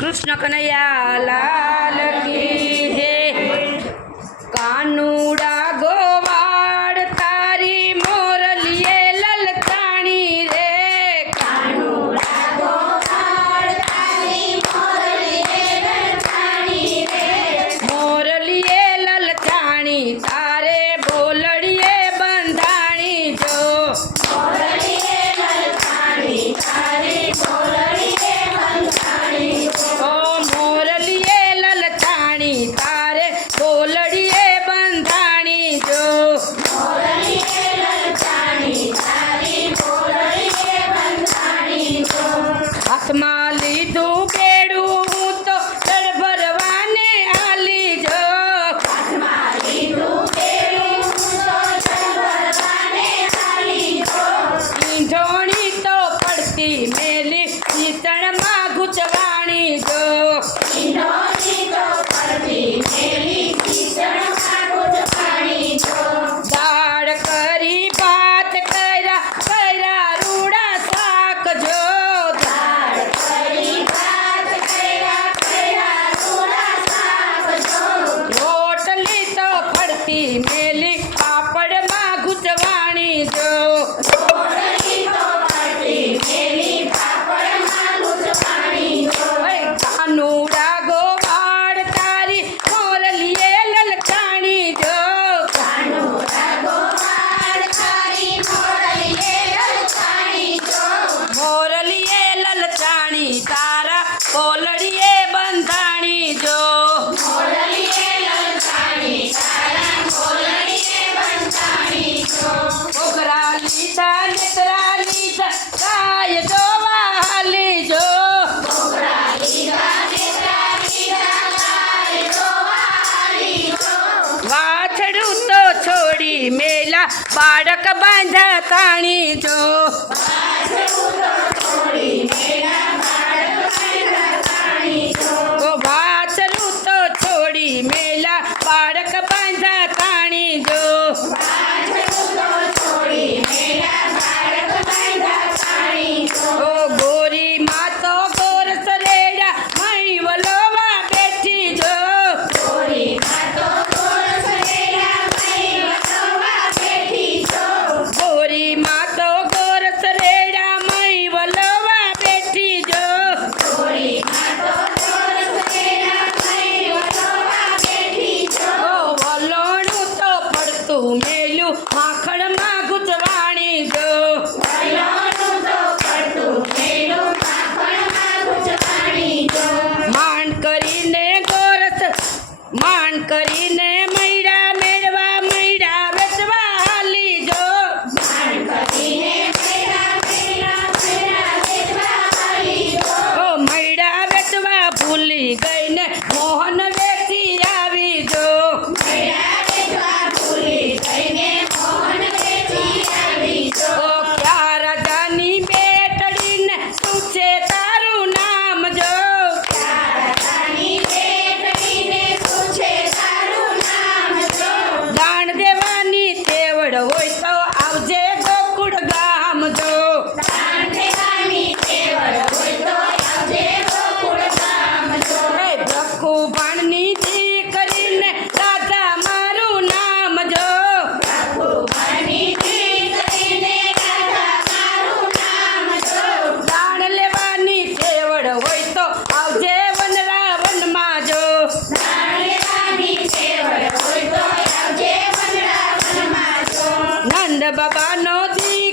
કૃષ્ણ કનૈયા લાલ કી લલણી તારા કોલડીએ બંધાણી જો. છોકરા લીધા નેતરા લીધા ગાય જોવા હાલી જો. વાછડું તો બાળક બાંધા તાણી જો. છોડી મેલા બાબાનો દી